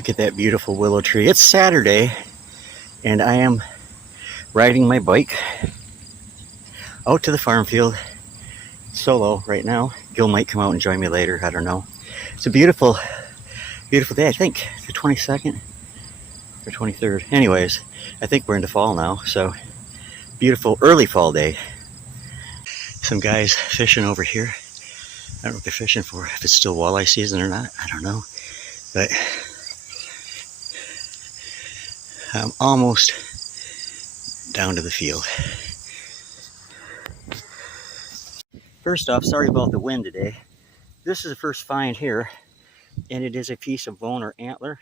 Look at that beautiful willow tree. It's Saturday, and I am riding my bike out to the farm field solo right now. Gil might come out and join me later. I don't know. It's a beautiful, beautiful day. I think the 22nd or 23rd. Anyways, I think we're into fall now. So beautiful early fall day. Some guys fishing over here. I don't know what they're fishing for. If it's still walleye season or not, I don't know. But I'm almost down to the field. First off, sorry about the wind today. This is the first find here, and it is a piece of bone or antler.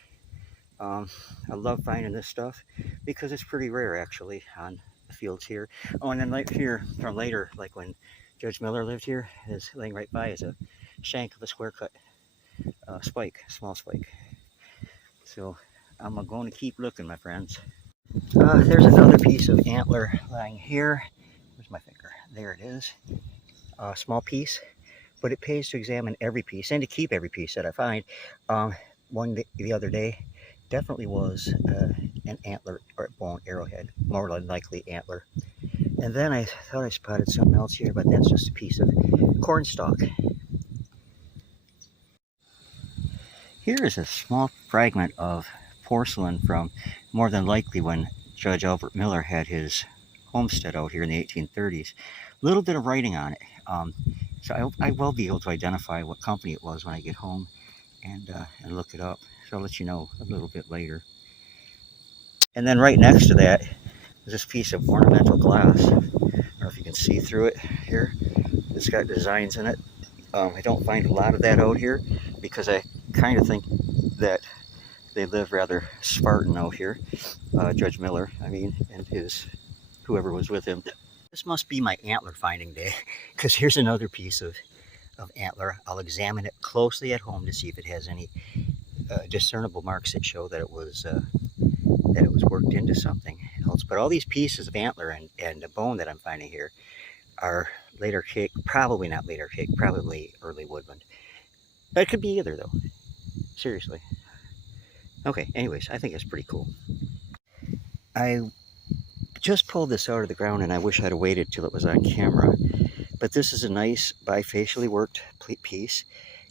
I love finding this stuff because it's pretty rare actually on the fields here. Oh, and then right here from later, like when Judge Miller lived here, is laying right by is a shank of a square cut spike, small spike. So I'm going to keep looking, my friends. There's another piece of antler lying here. Where's my finger? There it is. A small piece, but it pays to examine every piece and to keep every piece that I find. One the other day definitely was an antler or bone arrowhead, more than likely antler. And then I thought I spotted something else here, but that's just a piece of corn stalk. Here is a small fragment of porcelain from more than likely when Judge Albert Miller had his homestead out here in the 1830s. A little bit of writing on it. So I will be able to identify what company it was when I get home and look it up. So I'll let you know a little bit later. And then right next to that is this piece of ornamental glass. I don't know if you can see through it here. It's got designs in it. I don't find a lot of that out here because I kind of think that they live rather Spartan out here. Judge Miller, I mean, and his whoever was with him. This must be my antler finding day, because here's another piece of antler. I'll examine it closely at home to see if it has any discernible marks that show that it was worked into something else. But all these pieces of antler and the bone that I'm finding here are later cake, probably not later cake, probably early woodland. But it could be either though, seriously. Okay, anyways, I think it's pretty cool. I just pulled this out of the ground and I wish I'd have waited till it was on camera. But this is a nice bifacially worked piece.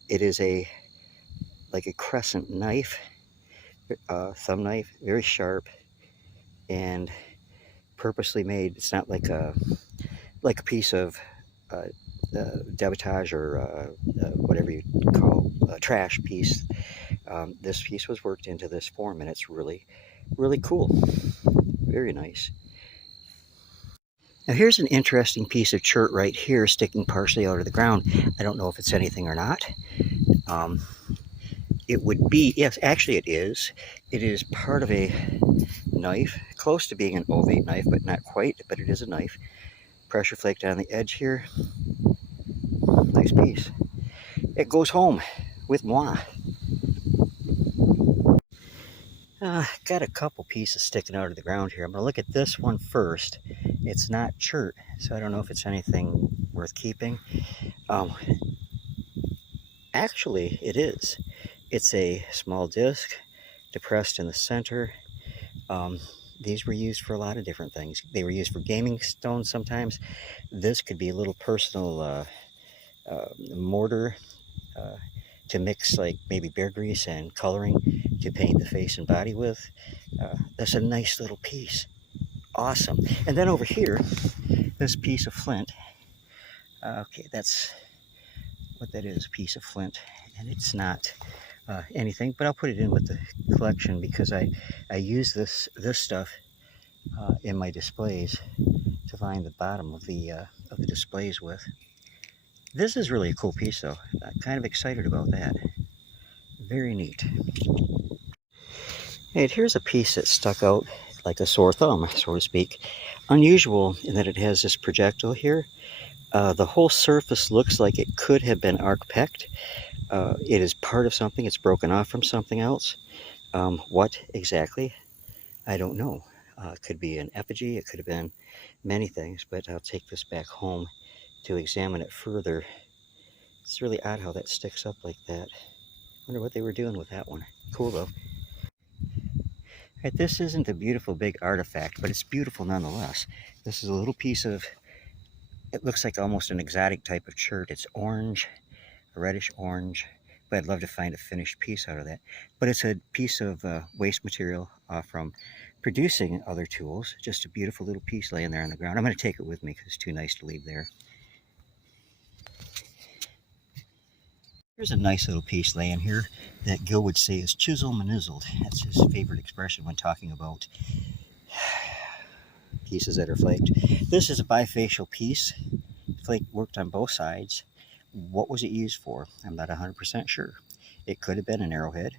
It is like a crescent knife, thumb knife, very sharp and purposely made. It's not like a piece of debitage or whatever you call a trash piece. This piece was worked into this form, and it's really, really cool. Very nice. Now here's an interesting piece of chert right here sticking partially out of the ground. I don't know if it's anything or not. It would be, yes, actually it is. It is part of a knife, close to being an ovate knife, but not quite, but it is a knife. Pressure flaked on the edge here. Nice piece. It goes home with moi. Got a couple pieces sticking out of the ground here. I'm going to look at this one first. It's not chert, so I don't know if it's anything worth keeping. Actually, it is. It's a small disc depressed in the center. These were used for a lot of different things. They were used for gaming stones sometimes. This could be a little personal mortar to mix like maybe bear grease and coloring to paint the face and body with. That's a nice little piece. Awesome. And then over here, this piece of flint. Okay, that's what that is, a piece of flint. And it's not anything, but I'll put it in with the collection because I use this stuff in my displays to find the bottom of the displays with. This is really a cool piece though. I'm kind of excited about that. Very neat. And here's a piece that stuck out like a sore thumb, so to speak. Unusual in that it has this projectile here. The whole surface looks like it could have been arc-pecked. It is part of something. It's broken off from something else. What exactly? I don't know. It could be an effigy. It could have been many things, but I'll take this back home to examine it further. It's really odd how that sticks up like that. Wonder what they were doing with that one. Cool though. Right, this isn't a beautiful big artifact, but it's beautiful nonetheless. This is a little piece of, it looks like almost an exotic type of shirt. It's orange, a reddish orange, but I'd love to find a finished piece out of that. But it's a piece of waste material from producing other tools. Just a beautiful little piece laying there on the ground. I'm going to take it with me because it's too nice to leave there. Here's a nice little piece laying here that Gil would say is chisel manizzled. That's his favorite expression when talking about pieces that are flaked. This is a bifacial piece, flake worked on both sides. What was it used for? I'm not 100% sure. It could have been an arrowhead.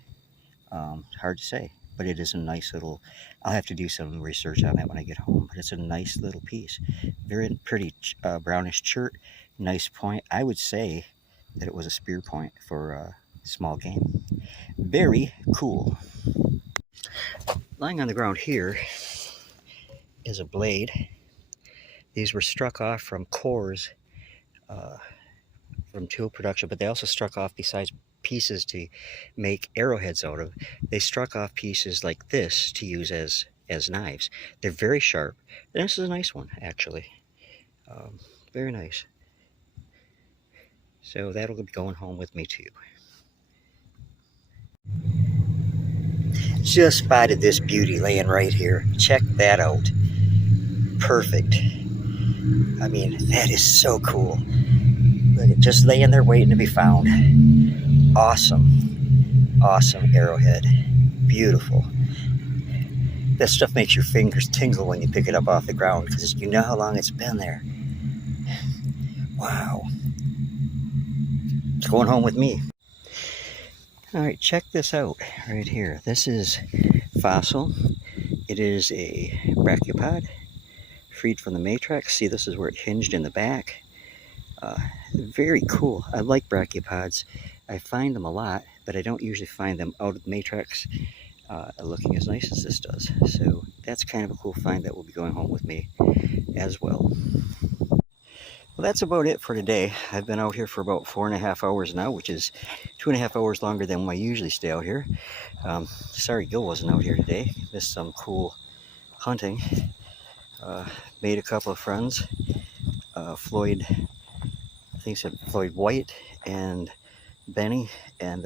Hard to say, but it is a nice little, I'll have to do some research on that when I get home, but it's a nice little piece. Very pretty brownish chert, nice point. I would say that it was a spear point for small game. Very cool. Lying on the ground here is a blade. These were struck off from cores from tool production, but they also struck off, besides pieces to make arrowheads out of, they struck off pieces like this to use as knives. They're very sharp. And this is a nice one, actually. Very nice. So that'll be going home with me too. Just spotted this beauty laying right here. Check that out. Perfect. I mean, that is so cool. Look, just laying there waiting to be found. Awesome. Awesome arrowhead. Beautiful. That stuff makes your fingers tingle when you pick it up off the ground because you know how long it's been there. Wow. It's going home with me. All right, check this out right here. This is fossil. It is a brachiopod, freed from the matrix. See, this is where it hinged in the back. Very cool. I like brachiopods. I find them a lot, but I don't usually find them out of the matrix looking as nice as this does. So that's kind of a cool find that will be going home with me as well. Well, that's about it for today. I've been out here for about 4.5 hours now, which is 2.5 hours longer than I usually stay out here. Sorry Gil wasn't out here today. Missed some cool hunting. Made a couple of friends. Floyd, I think said Floyd White and Benny, and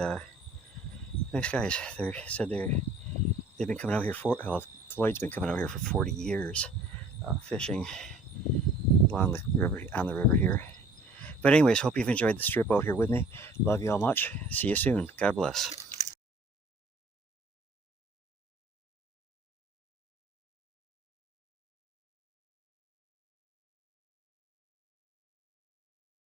nice guys. They've been coming out here for, Floyd's been coming out here for 40 years, fishing along the river here. But anyways, hope you've enjoyed this trip out here with me. Love you all much. See you soon. God bless.